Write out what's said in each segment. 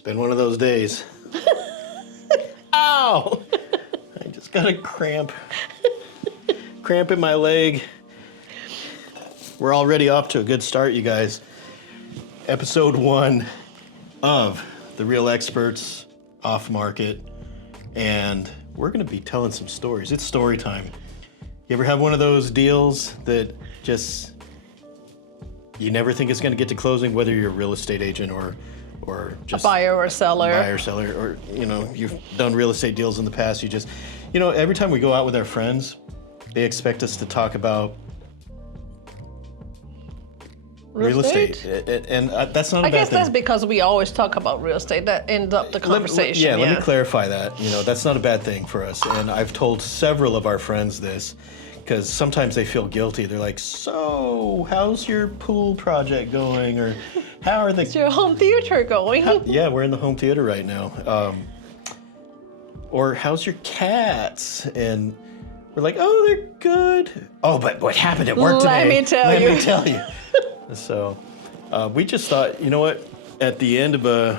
It's been one of those days. Ow! I just got a cramp in my leg. We're already off to a good start, you guys. Episode 1 of The Real Experts Off Market. And we're going to be telling some stories. It's story time. You ever have one of those deals that just, you never think it's going to get to closing, whether you're a real estate agent or just a buyer or seller. Or, you've done real estate deals in the past. You just, every time we go out with our friends, they expect us to talk about real estate. And that's not a bad thing. I guess that's because we always talk about real estate. That ends up the conversation. Let me clarify that. That's not a bad thing for us. And I've told several of our friends this because sometimes they feel guilty. They're like, so how's your pool project going? Or how are Is your home theater going? Yeah, we're in the home theater right now. Or how's your cats? And we're like, oh, they're good. Oh, but what happened at work today? Let me tell you. So we just thought, you know what? At the end of a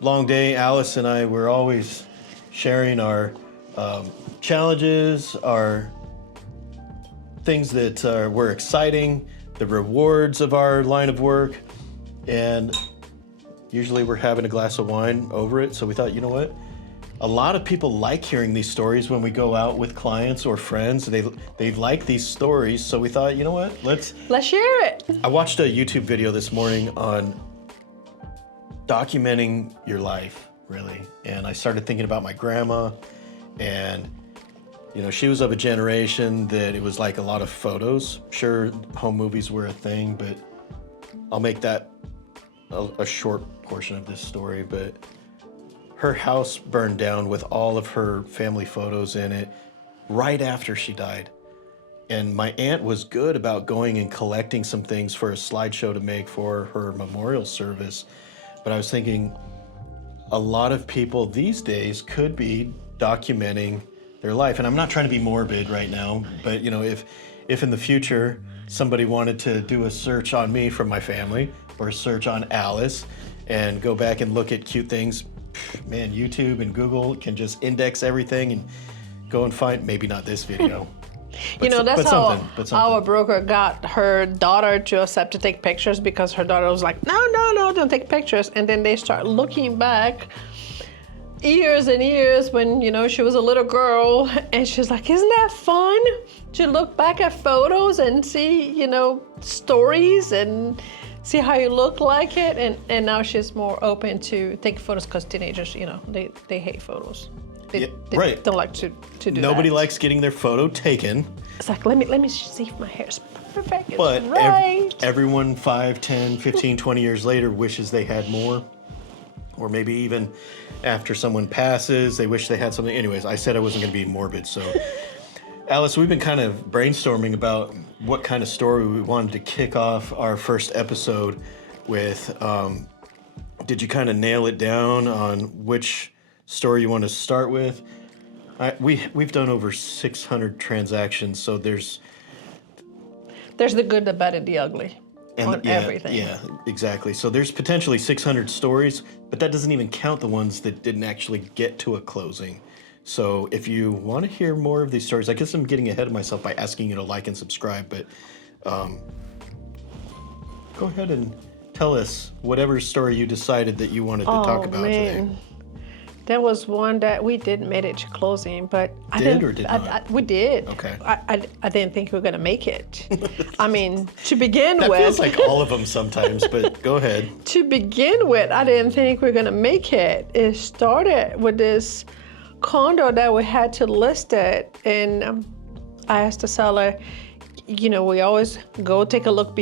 long day, Alice and I were always sharing our challenges, our things that were exciting, the rewards of our line of work, and usually we're having a glass of wine over it. So we thought, you know what? A lot of people like hearing these stories when we go out with clients or friends. They like these stories, so we thought, you know what? Let's share it. I watched a YouTube video this morning on documenting your life, really. And I started thinking about my grandma, and she was of a generation that it was like a lot of photos. Sure, home movies were a thing, but I'll make that a short portion of this story. But her house burned down with all of her family photos in it right after she died. And my aunt was good about going and collecting some things for a slideshow to make for her memorial service. But I was thinking, a lot of people these days could be documenting their life. And I'm not trying to be morbid right now, but if in the future somebody wanted to do a search on me from my family or a search on Alice and go back and look at cute things, man, YouTube and Google can just index everything and go and find, maybe not this video. That's how our broker got her daughter to accept to take pictures, because her daughter was like, no, don't take pictures. And then they start looking back years and years when, she was a little girl, and she's like, isn't that fun to look back at photos and see, stories and see how you look like it. And now she's more open to take photos, because teenagers, they hate photos. They don't like to do that. Nobody likes getting their photo taken. It's like, let me see if my hair's perfect. But right. Everyone 5, 10, 15, 20 years later wishes they had more. Or maybe even after someone passes, they wish they had something. Anyways, I said I wasn't going to be morbid. So, Alice, we've been kind of brainstorming about what kind of story we wanted to kick off our first episode with. Did you kind of nail it down on which story you want to start with? We've done over 600 transactions, so there's the good, the bad, and the ugly on everything. Yeah, exactly. So there's potentially 600 stories, but that doesn't even count the ones that didn't actually get to a closing. So if you want to hear more of these stories, I guess I'm getting ahead of myself by asking you to like and subscribe, but go ahead and tell us whatever story you decided that you wanted to talk about today. There was one that we didn't make it to closing, but we did. Okay. I didn't think we were going to make it. I mean, to begin with. That feels like all of them sometimes, but go ahead. To begin with, I didn't think we were going to make it. It started with this condo that we had to list it, and I asked the seller, we always go take a look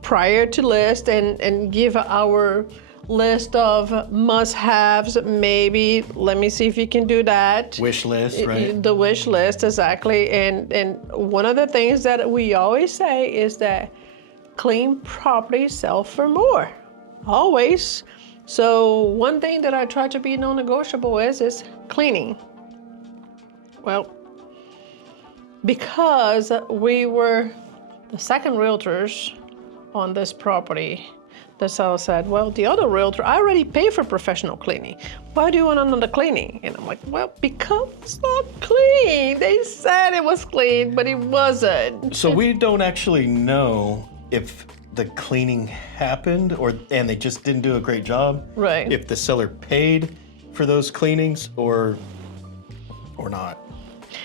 prior to list and give our list of must-haves. Maybe let me see if you can do that. Wish list, right? The wish list, exactly. And one of the things that we always say is that clean properties sell for more, always. So one thing that I try to be non-negotiable is cleaning. Well, because we were the second realtors on this property, the seller said, well, the other realtor, I already paid for professional cleaning. Why do you want another cleaning? And I'm like, well, because it's not clean. They said it was clean, but it wasn't. So we don't actually know if the cleaning happened and they just didn't do a great job. Right. If the seller paid for those cleanings or not.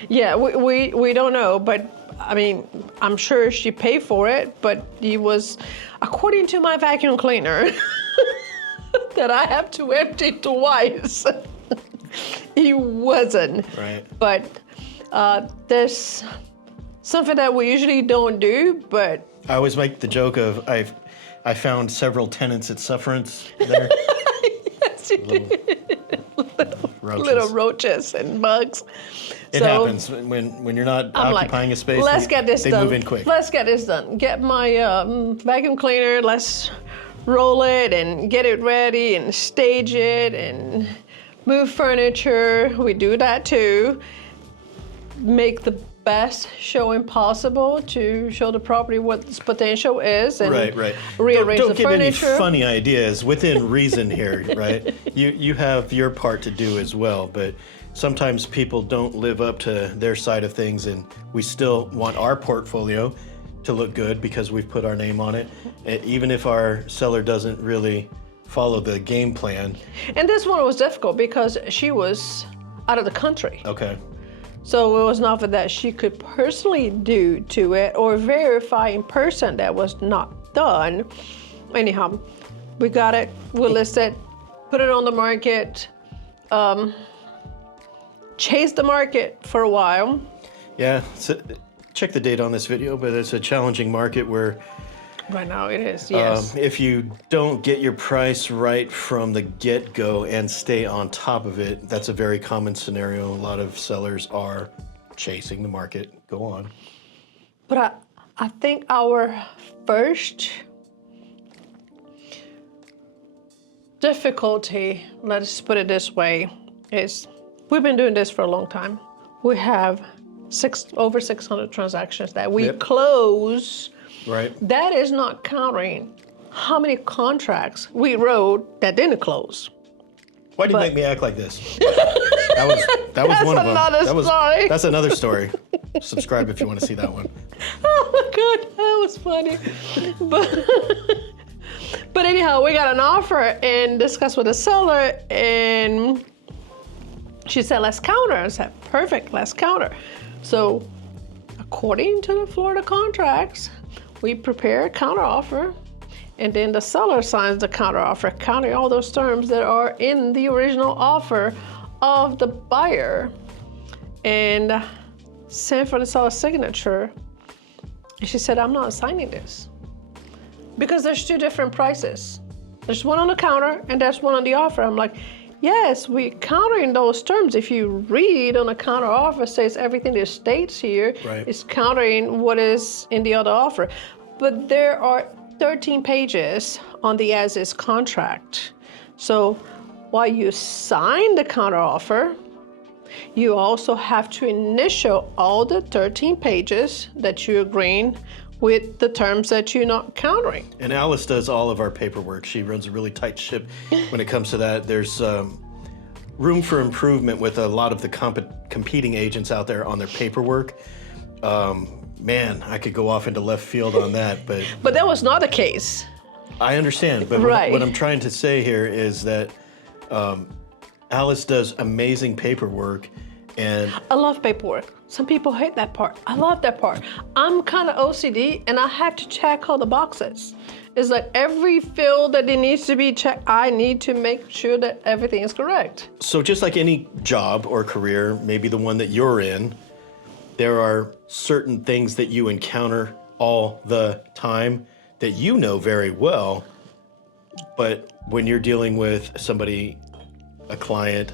Yeah, we don't know, but I mean, I'm sure she paid for it, but he was, according to my vacuum cleaner, that I have to empty twice, he wasn't. Right. But there's something that we usually don't do, but... I always make the joke of, I found several tenants at sufferance there. Yes, you did. Little roaches and bugs. It happens when you're not occupying a space. Let's get this done. They move in quick. Let's get this done. Get my vacuum cleaner. Let's roll it and get it ready and stage it and move furniture. We do that too. Make the best showing possible to show the property what its potential is, and right. rearrange don't the get furniture. Any funny ideas within reason here, right? You have your part to do as well, but sometimes people don't live up to their side of things, and we still want our portfolio to look good because we've put our name on it, even if our seller doesn't really follow the game plan. And this one was difficult because she was out of the country. Okay. So it was nothing that she could personally do to it or verify in person that was not done. Anyhow, we got it, we listed, put it on the market, chased the market for a while. Yeah, so check the date on this video, but it's a challenging market where right now it is, yes. If you don't get your price right from the get-go and stay on top of it, that's a very common scenario. A lot of sellers are chasing the market. Go on. But I think our first difficulty, let's put it this way, is we've been doing this for a long time. We have over 600 transactions that we close. Right. That is not counting how many contracts we wrote that didn't close. Why do you make me act like this? That was one of them. That's another story. Subscribe if you want to see that one. Oh my God, that was funny. But anyhow, we got an offer and discussed with the seller, and she said, let's counter. I said, perfect, let's counter. So according to the Florida contracts, we prepare a counter offer, and then the seller signs the counter offer, counting all those terms that are in the original offer of the buyer, and send for the seller's signature. And she said, I'm not signing this because there's two different prices. There's one on the counter and there's one on the offer. I'm like, yes, we countering those terms. If you read on a counter offer, says everything that states here is countering what is in the other offer. But there are 13 pages on the as-is contract. So while you sign the counter offer, you also have to initial all the 13 pages that you're agreeing with the terms that you're not countering. And Alice does all of our paperwork. She runs a really tight ship when it comes to that. There's room for improvement with a lot of the competing agents out there on their paperwork. Man, I could go off into left field on that, but... But that was not the case. I understand, but what I'm trying to say here is that Alice does amazing paperwork, and... I love paperwork. Some people hate that part. I love that part. I'm kind of OCD, and I have to check all the boxes. It's like every field that it needs to be checked, I need to make sure that everything is correct. So just like any job or career, maybe the one that you're in, there are certain things that you encounter all the time that you know very well, but when you're dealing with somebody, a client,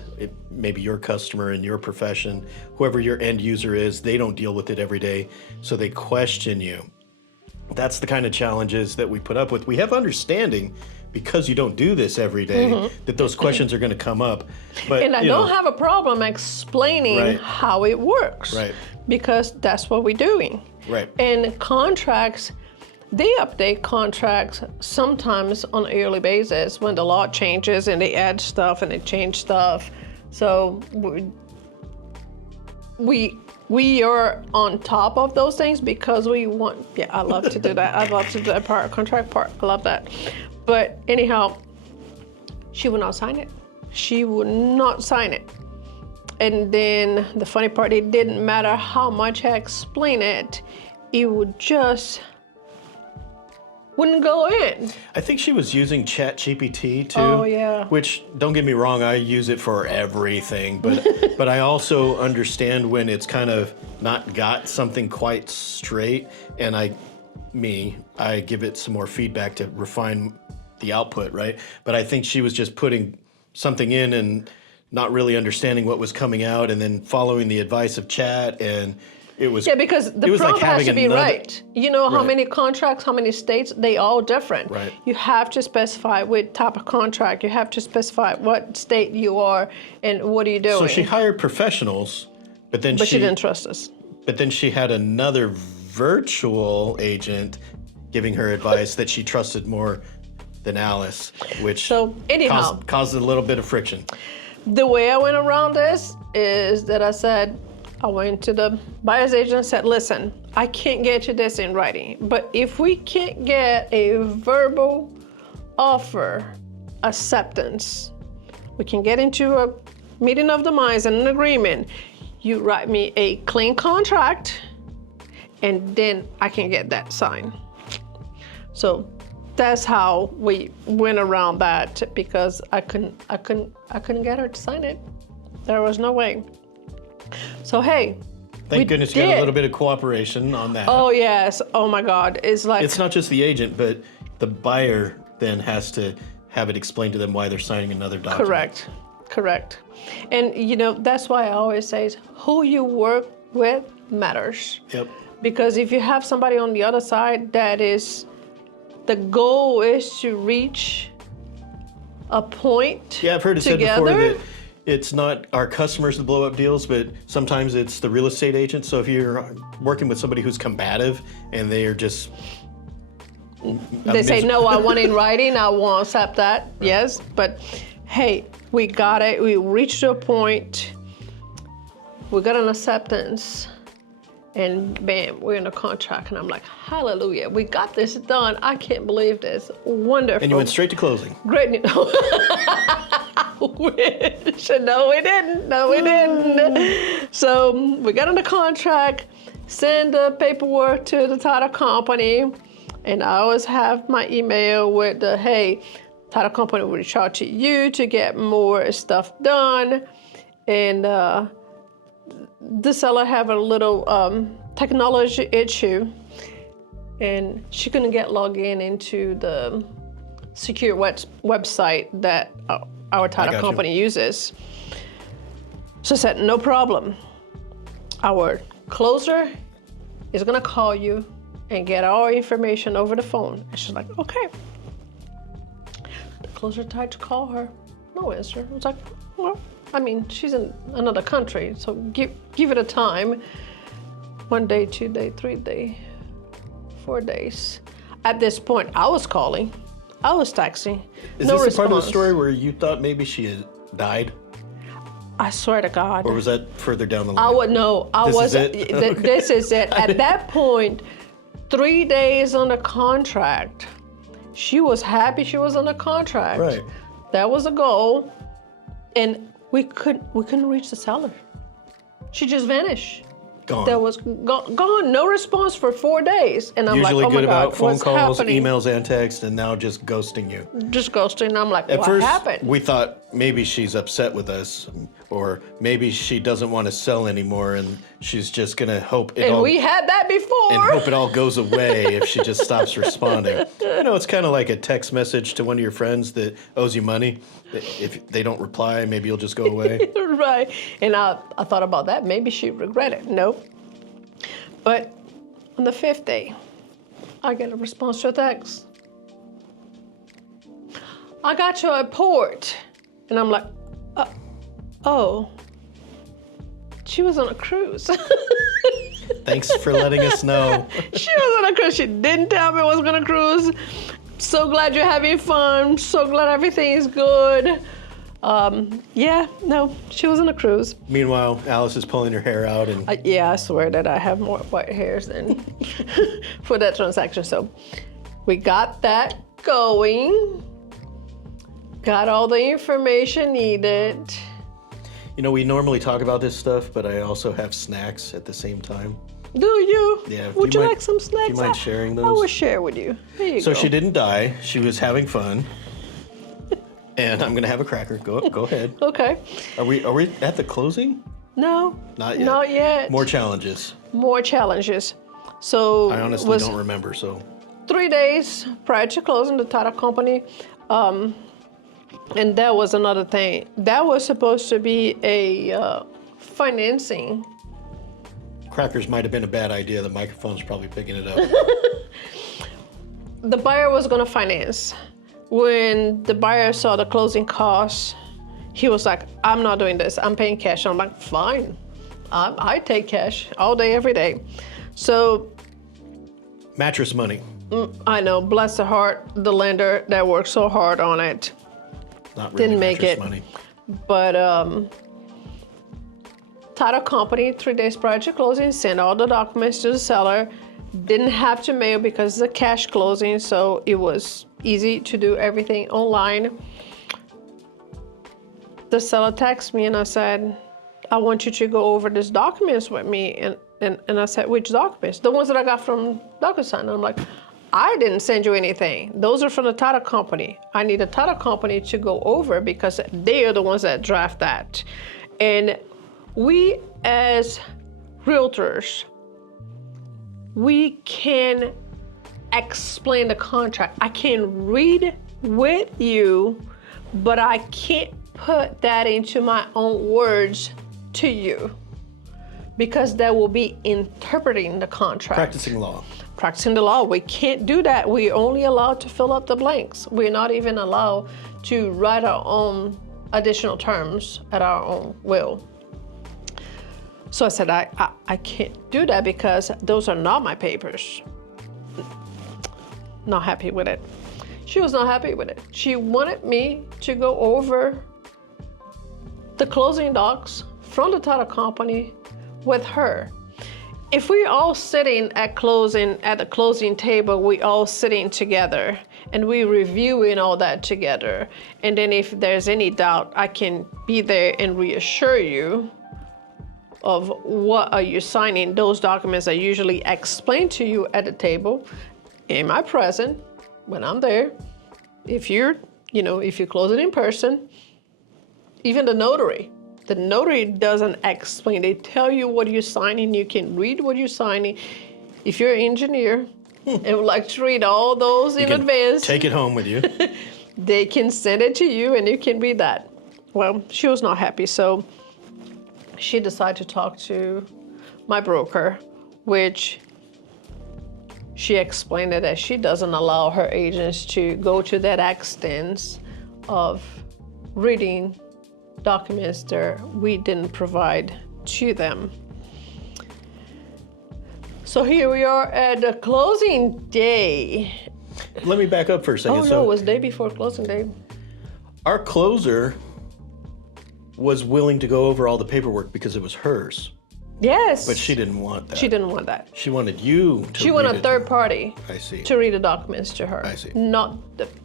maybe your customer in your profession, whoever your end user is, they don't deal with it every day, so they question you. That's the kind of challenges that we put up with. We have understanding because you don't do this every day, that those questions are going to come up. But, and I don't have a problem explaining how it works, because that's what we're doing. Right. And contracts, They update contracts sometimes on a yearly basis when the law changes and they add stuff and they change stuff. So we are on top of those things because we want, yeah, I love to do that. I love to do that part, contract part. I love that. But anyhow, she would not sign it. She would not sign it. And then the funny part, it didn't matter how much I explained it, it would just wouldn't go in. I think she was using ChatGPT too. Oh, yeah. Which, don't get me wrong, I use it for everything, but but I also understand when it's kind of not got something quite straight, and I give it some more feedback to refine the output, right? But I think she was just putting something in and not really understanding what was coming out, and then following the advice of Chat, and it was because the prompt like has to be right. You know how Right. many contracts, how many states, they all different. Right. You have to specify what type of contract, you have to specify what state you are and what are you doing. So she hired professionals, but then but she didn't trust us. But then she had another virtual agent giving her advice that she trusted more than Alice, which So anyhow, caused a little bit of friction. the way I went around this is that I went to the buyer's agent and said, listen, I can't get you this in writing, but if we can't get a verbal offer acceptance, we can get into a meeting of the minds and an agreement. You write me a clean contract, and then I can get that signed. So that's how we went around that, because I couldn't get her to sign it. There was no way. So hey, Thank goodness you got a little bit of cooperation on that. Oh yes, oh my God, it's like It's not just the agent, but the buyer then has to have it explained to them why they're signing another document. correct. And you know, that's why I always say who you work with matters. Yep. Because if you have somebody on the other side that is, the goal is to reach a point. Yeah, I've heard it said together. before that it's not our customers that blow up deals, but sometimes it's the real estate agent. So if you're working with somebody who's combative and they are just... They say, no, I want in writing, I won't accept that, right. Yes. But hey, we got it, we reached a point, we got an acceptance, and bam, we're in a contract. And I'm like, hallelujah, we got this done. I can't believe this, wonderful. And you went straight to closing. Great news. No, we didn't. So we got in the contract, send the paperwork to the title company, and I always have my email with the, hey, title company will reach out to you to get more stuff done. And the seller have a little technology issue, and she couldn't get logged into the secure website that our title company uses. So I said, no problem. Our closer is gonna call you and get our information over the phone. And she's like, okay. The closer tried to call her, no answer. I was like, well, I mean, she's in another country, so give it a time. 1 day, 2 day, 3 day, 4 days. At this point, I was calling. I was texting. Is no this response. the part of the story where you thought maybe she had died? I swear to God. Or was that further down the line? I would know. This is it? This is it. At that point, 3 days on the contract. She was happy she was on the contract. Right. That was a goal. And we couldn't reach the seller. She just vanished. Gone. That was gone. No response for 4 days. And I'm Usually like, oh good my God, about phone what's calls, happening? emails, and text, and now just ghosting you. Just ghosting. And I'm like, At what first, happened? we thought maybe she's upset with us, or maybe she doesn't want to sell anymore, and she's just gonna hope it And all we had that before. and hope it all goes away if she just stops responding. You know, it's kind of like a text message to one of your friends that owes you money. If they don't reply, maybe you'll just go away. Right. And I thought about that. Maybe she regretted. Nope. But on the 5th day, I get a response to a text. I got your report. And I'm like, oh. She was on a cruise. Thanks for letting us know. She was on a cruise. She didn't tell me I was going to cruise. So glad you're having fun. So glad everything is good. Yeah, no, she was on a cruise. Meanwhile, Alice is pulling her hair out and... Yeah, I swear that I have more white hairs than for that transaction. So we got that going. Got all the information needed. You know, we normally talk about this stuff, but I also have snacks at the same time. Do you? Yeah. Would you like some snacks? Do you mind sharing those? I will share with you. Here you go. So she didn't die. She was having fun. And I'm gonna have a cracker. Go ahead. Okay. Are we at the closing? No. Not yet. Not yet. More challenges. More challenges. So I honestly don't remember. So 3 days prior to closing the title company, and that was another thing. That was supposed to be a financing. Crackers might have been a bad idea. The microphone's probably picking it up. The buyer was gonna finance. When the buyer saw the closing costs, he was like, I'm not doing this, I'm paying cash. I'm like, fine, I take cash all day, every day. So. Mattress money. I know, bless the heart, the lender that worked so hard on it. Not really didn't make it. Money. But title company, 3 days prior to closing, sent all the documents to the seller. Didn't have to mail because it's a cash closing, so it was easy to do everything online. The seller texted me and I said, I want you to go over these documents with me. And I said, which documents? The ones that I got from DocuSign. And I'm like, I didn't send you anything. Those are from the title company. I need a title company to go over because they are the ones that draft that. And we as realtors, we can explain the contract. I can read with you, but I can't put that into my own words to you because that will be interpreting the contract. Practicing law. Practicing the law. We can't do that. We're only allowed to fill up the blanks. We're not even allowed to write our own additional terms at our own will. So I said, I can't do that because those are not my papers. Not happy with it. She was not happy with it. She wanted me to go over the closing docs from the title company with her. If we all sitting at the closing table, we all sitting together and we reviewing all that together. And then if there's any doubt, I can be there and reassure you of what are you signing. Those documents are usually explained to you at the table in my presence when I'm there. If you're closing in person, even the notary doesn't explain. They tell you what you're signing. You can read what you're signing. If you're an engineer and would like to read all those in advance, take it home with you. They can send it to you and you can read that. Well, she was not happy, so she decided to talk to my broker, which she explained that she doesn't allow her agents to go to that extent of reading documents that we didn't provide to them. So here we are at the closing day. Let me back up for a second. Oh no, it was day before closing day. Our closer was willing to go over all the paperwork because it was hers. Yes. But she didn't want that. She didn't want that. She wanted you to She wanted a third party to read the documents to her. I see.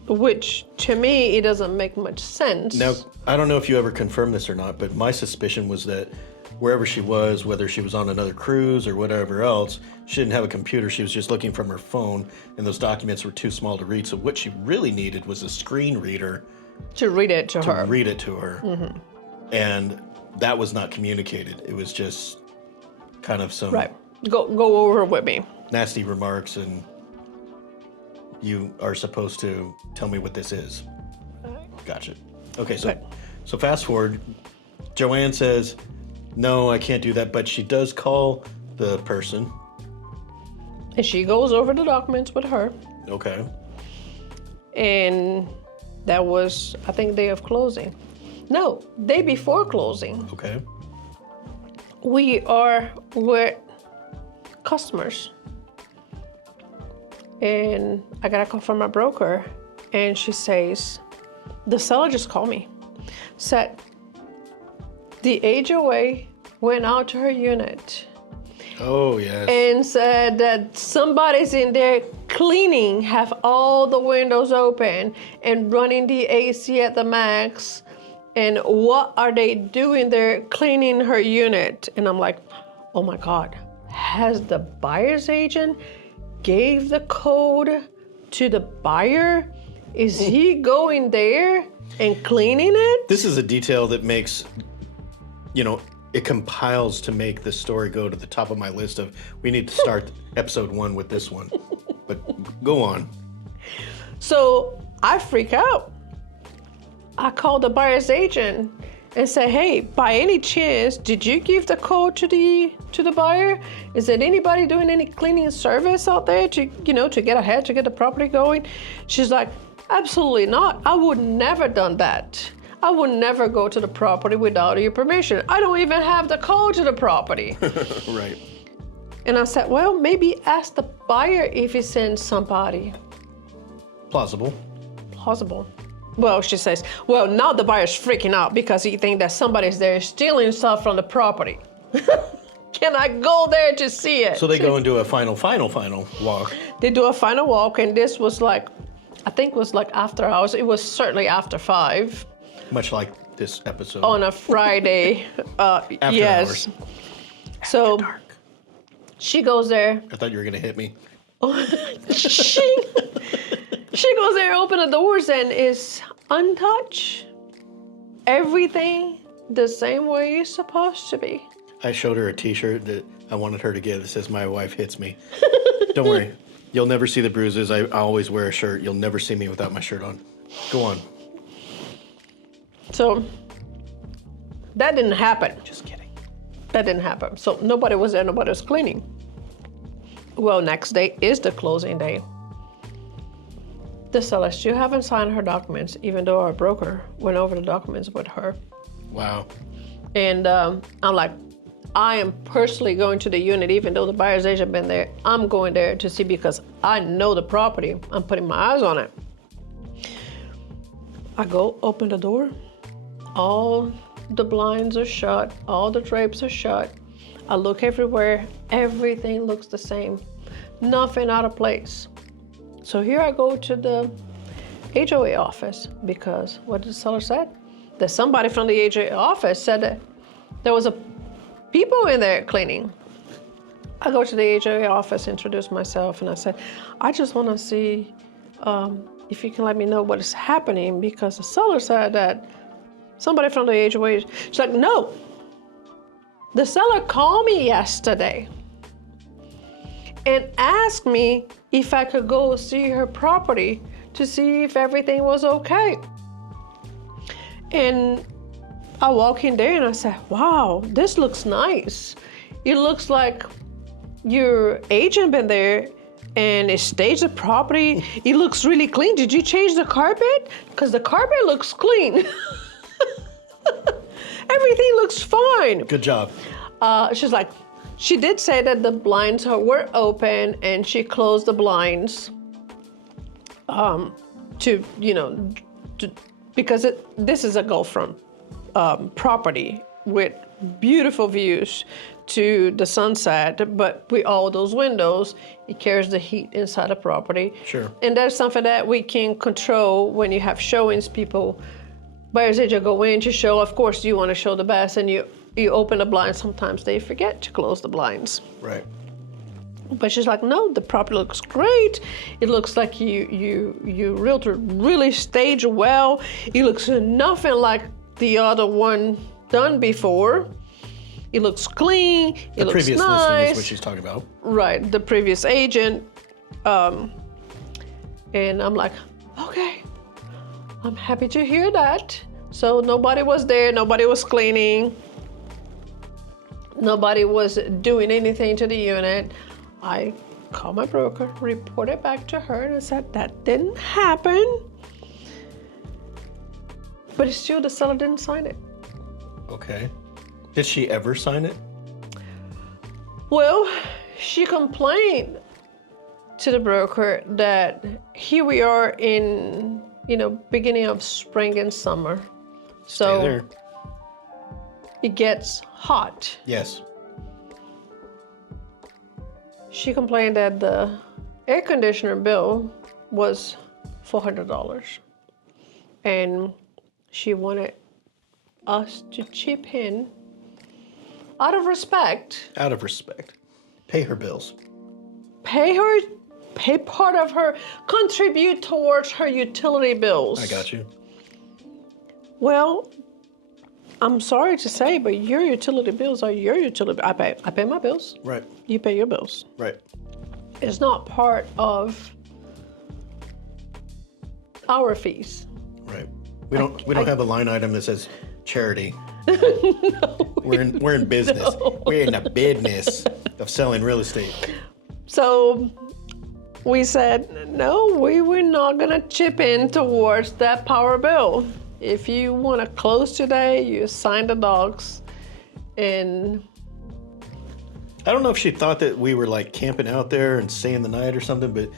Which to me, it doesn't make much sense. Now, I don't know if you ever confirmed this or not, but my suspicion was that wherever she was, whether she was on another cruise or whatever else, she didn't have a computer. She was just looking from her phone, and those documents were too small to read. So what she really needed was a screen reader to read it to her. Mm-hmm. And that was not communicated. It was just kind of some Go over with me. Nasty remarks, and you are supposed to tell me what this is. Gotcha. Okay, so fast forward. Joanne says, no, I can't do that, but she does call the person. And she goes over the documents with her. Okay. And that was, I think, day of closing. No, day before closing. Okay. we are with customers. And I got a call from my broker, and she says, the seller just called me, said the HOA went out to her unit. Oh, yes. And said that somebody's in there cleaning, have all the windows open and running the AC at the max. And what are they doing there cleaning her unit? And I'm like, oh my God, has the buyer's agent gave the code to the buyer? Is he going there and cleaning it? This is a detail that makes, it compiles to make this story go to the top of my list of, we need to start episode 1 with this one. But go on. So I freak out. I called the buyer's agent and said, hey, by any chance, did you give the code to the buyer? Is there anybody doing any cleaning service out there to get ahead, to get the property going? She's like, absolutely not. I would never done that. I would never go to the property without your permission. I don't even have the code to the property. Right. And I said, well, maybe ask the buyer if he sends somebody. Plausible. Well, she says, well, now the buyer's freaking out because he thinks that somebody's there stealing stuff from the property. Can I go there to see it? So they go and do a final walk. They do a final walk, and this was like, I think it was like after hours. It was certainly after 5. Much like this episode. On a Friday. After yes. hours. So dark. She goes there. I thought you were going to hit me. She goes there, open the doors, and is untouched. Everything the same way it's supposed to be. I showed her a t-shirt that I wanted her to get that says, my wife hits me. Don't worry. You'll never see the bruises. I always wear a shirt. You'll never see me without my shirt on. Go on. So that didn't happen. Just kidding. That didn't happen. So nobody was there, nobody was cleaning. Well, next day is the closing day. The seller still haven't signed her documents, even though our broker went over the documents with her. Wow. And I'm like, I am personally going to the unit, even though the buyer's agent been there. I'm going there to see because I know the property. I'm putting my eyes on it. I go open the door. All the blinds are shut. All the drapes are shut. I look everywhere. Everything looks the same. Nothing out of place. So here I go to the HOA office because what did the seller said? That somebody from the HOA office said that there was people in there cleaning. I go to the HOA office, introduce myself, and I said, I just want to see if you can let me know what is happening because the seller said that somebody from the HOA, she's like, no. The seller called me yesterday and asked me if I could go see her property to see if everything was okay. And I walk in there and I said, wow, this looks nice. It looks like your agent been there and it staged the property. It looks really clean. Did you change the carpet? Because the carpet looks clean. Everything looks fine. Good job. She's like, she did say that the blinds were open and she closed the blinds because this is a Gulfront property with beautiful views to the sunset, but with all those windows, it carries the heat inside the property. Sure. And that's something that we can control when you have showings. Buyers agent go in to show, of course you want to show the best, and you open the blinds, sometimes they forget to close the blinds. Right. But she's like, no, the property looks great. It looks like you realtor really staged well. It looks nothing like the other one done before. It looks clean. It looks previous listing nice. is what she's talking about. Right, the previous agent. And I'm like, okay, I'm happy to hear that. So nobody was there, nobody was cleaning. Nobody was doing anything to the unit. I called my broker, reported back to her, and I said that didn't happen. But still, the seller didn't sign it. Okay. Did she ever sign it? Well, she complained to the broker that here we are in, beginning of spring and summer. So Stay there. It gets hot. Yes. She complained that the air conditioner bill was $400. And she wanted us to chip in out of respect. Out of respect. Pay her bills. Pay part of her, contribute towards her utility bills. I got you. Well, I'm sorry to say, but your utility bills are your utility. I pay my bills. Right. You pay your bills. Right. It's not part of our fees. Right. We don't have a line item that says charity. No, We're in business. No. We're in the business of selling real estate. So we said, no, we were not gonna chip in towards that power bill. If you want to close today, you sign the docs. And I don't know if she thought that we were like camping out there and staying the night or something, but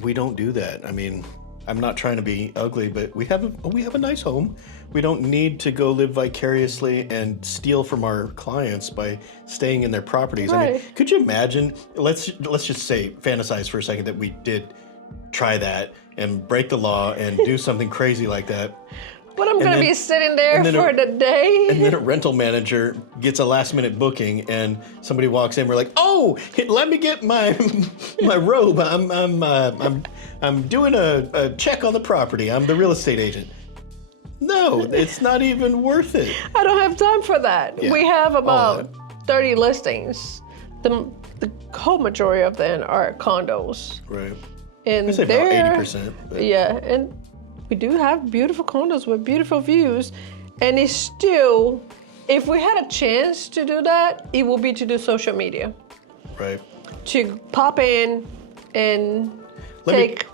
we don't do that. I mean, I'm not trying to be ugly, but we have a nice home. We don't need to go live vicariously and steal from our clients by staying in their properties. Right. I mean, could you imagine? Let's just say, fantasize for a second that we did try that and break the law and do something crazy like that. But I'm going to be sitting there for the day. And then a rental manager gets a last minute booking and somebody walks in, we're like, oh, let me get my robe. I'm doing a check on the property. I'm the real estate agent. No, it's not even worth it. I don't have time for that. Yeah, we have about 30 listings. The whole majority of them are condos. Right. And I say about 80%. But. Yeah, and we do have beautiful condos with beautiful views. And it's still, if we had a chance to do that, it would be to do social media. Right. To pop in and take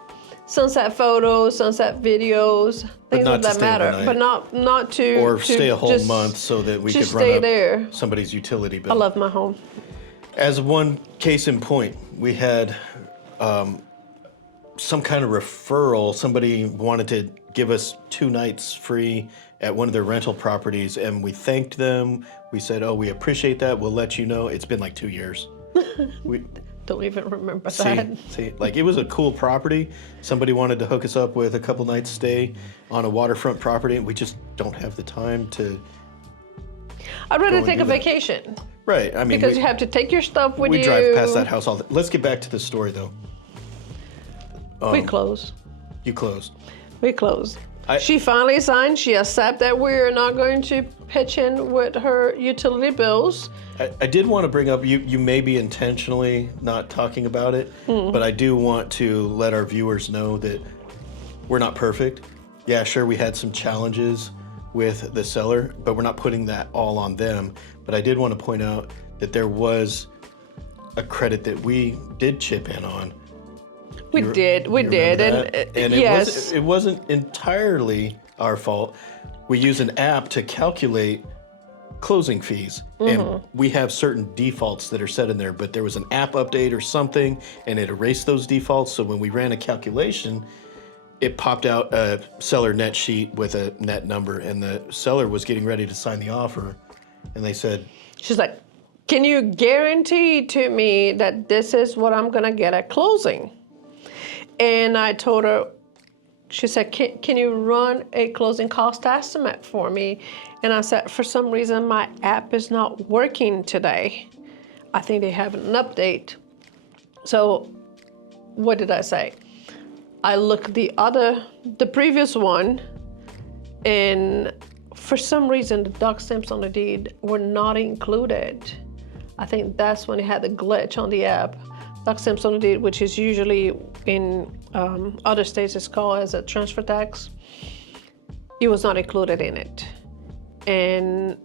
sunset photos, sunset videos, things of that matter. But not to or stay a whole just, month so that we could stay run up there. Somebody's utility bill. I love my home. As one case in point, we had some kind of referral. Somebody wanted to give us 2 nights free at one of their rental properties, and we thanked them. We said, oh, we appreciate that. We'll let you know. It's been like 2 years. We don't even remember that. See, like it was a cool property. Somebody wanted to hook us up with a couple nights stay on a waterfront property, and we just don't have the time to. I'd rather take a vacation. Right. I mean, because you have to take your stuff with you. We drive past that house all the. Let's get back to the story though. We closed. You closed. We closed. She finally signed. She accepted that we're not going to pitch in with her utility bills. I did want to bring up, you may be intentionally not talking about it, but I do want to let our viewers know that we're not perfect. Yeah, sure, we had some challenges with the seller, but we're not putting that all on them. But I did want to point out that there was a credit that we did chip in on. We did, and yes. it wasn't entirely our fault. We use an app to calculate closing fees, and we have certain defaults that are set in there, but there was an app update or something, and it erased those defaults. So when we ran a calculation, it popped out a seller net sheet with a net number, and the seller was getting ready to sign the offer, and they said, she's like, can you guarantee to me that this is what I'm gonna get at closing? And I told her, she said, can you run a closing cost estimate for me? And I said, for some reason, my app is not working today. I think they have an update. So what did I say? I looked at the previous one, and for some reason, the doc stamps on the deed were not included. I think that's when it had the glitch on the app. Doc stamps on the deed, which is usually in other states, it's called as a transfer tax. It was not included in it. And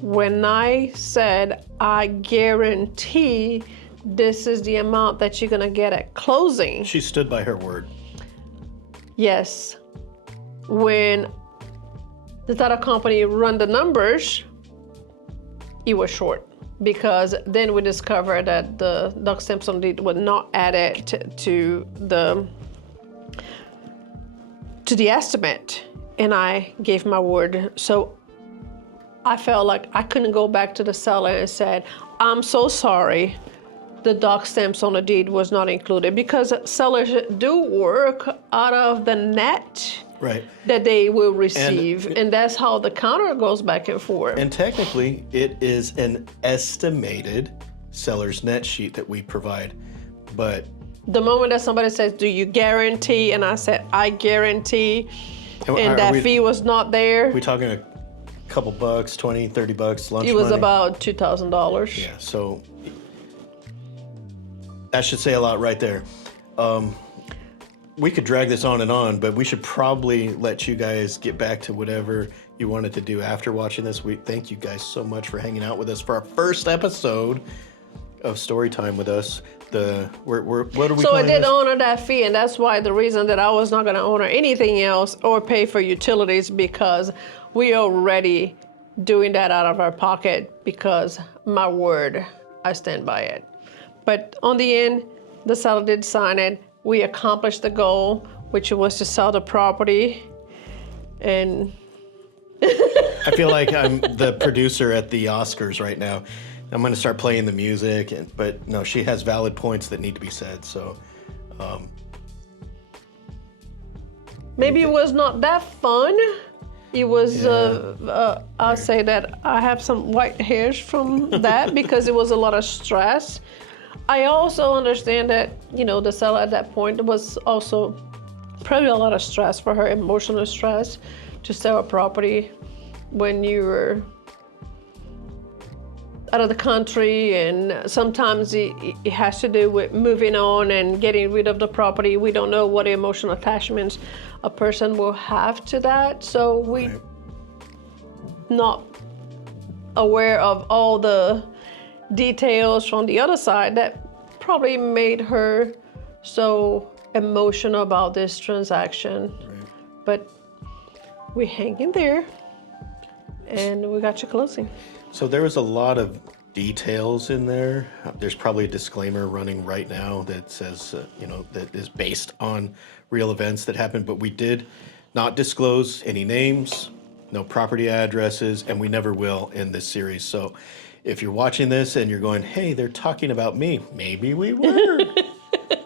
when I said, I guarantee this is the amount that you're gonna get at closing. she stood by her word. Yes. When the title company run the numbers, it was short. because then we discovered that the doc stamps on deed were not added to the estimate, and I gave my word. So I felt like I couldn't go back to the seller and said, I'm so sorry, the doc stamps on the deed was not included, because sellers do work out of the net right. that they will receive, and that's how the counter goes back and forth. And technically, it is an estimated seller's net sheet that we provide, but the moment that somebody says, do you guarantee? And I said, I guarantee, and that fee was not there. We talking a couple bucks, 20, 30 bucks, lunch money? It was about $2,000. Yeah, so that should say a lot right there. We could drag this on, but we should probably let you guys get back to whatever you wanted to do after watching this. We thank you guys so much for hanging out with us for our first episode of Storytime with us. What are we? So I did honor that fee, and that's why the reason that I was not going to honor anything else or pay for utilities, because we are already doing that out of our pocket, because my word, I stand by it. But on the end, the seller did sign it. We accomplished the goal, which was to sell the property. And I feel like I'm the producer at the Oscars right now. I'm going to start playing the music, but no, she has valid points that need to be said. So maybe it was not that fun. It was, I'll say that I have some white hairs from that because it was a lot of stress. I also understand that, the seller at that point was also probably a lot of stress for her, emotional stress, to sell a property when you were out of the country, and sometimes it has to do with moving on and getting rid of the property. We don't know what emotional attachments a person will have to that, so we not aware of all the details from the other side that probably made her so emotional about this transaction. But we hang in there, and we got you closing. So there was a lot of details in there. There's probably a disclaimer running right now that says, that is based on real events that happened, but we did not disclose any names, no property addresses, and we never will in this series. So if you're watching this and you're going, hey, they're talking about me, maybe we were.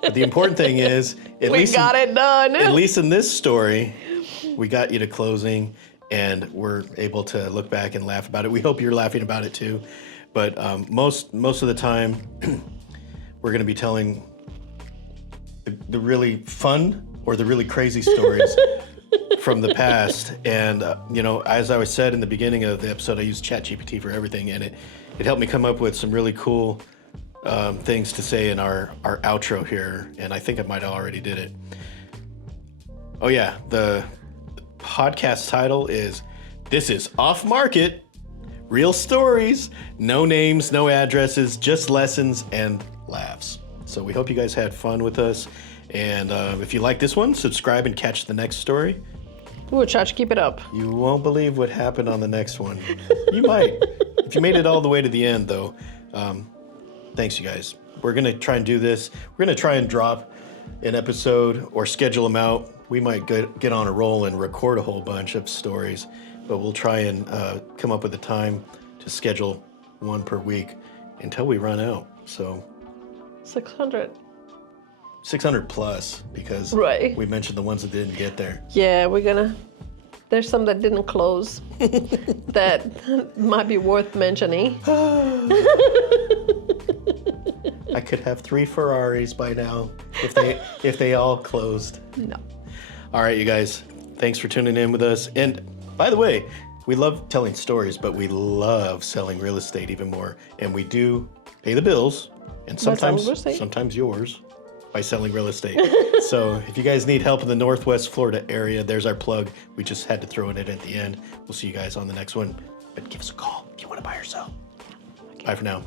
But the important thing is, we got it done. At least in this story, we got you to closing, and we're able to look back and laugh about it. We hope you're laughing about it too. But most of the time, we're going to be telling the really fun or the really crazy stories from the past. And, as I was said in the beginning of the episode, I used ChatGPT for everything, and it helped me come up with some really cool things to say in our outro here. And I think I might have already did it. Oh yeah, the podcast title is This is Off Market, Real Stories, no names, no addresses, just lessons and laughs. So we hope you guys had fun with us. And if you like this one, subscribe and catch the next story. We'll try to keep it up. You won't believe what happened on the next one. You might. If you made it all the way to the end, though, thanks, you guys. We're going to try and do this. We're going to try and drop an episode or schedule them out. We might get on a roll and record a whole bunch of stories, but we'll try and come up with a time to schedule one per week until we run out. So 600 plus, because we mentioned the ones that didn't get there. Yeah, there's some that didn't close that might be worth mentioning. I could have 3 Ferraris by now if they all closed. No. All right, you guys, thanks for tuning in with us. And by the way, we love telling stories, but we love selling real estate even more. And we do pay the bills, and sometimes yours, by selling real estate. So if you guys need help in the Northwest Florida area, there's our plug. We just had to throw it in at the end. We'll see you guys on the next one. But give us a call if you want to buy or sell. Okay. Bye for now.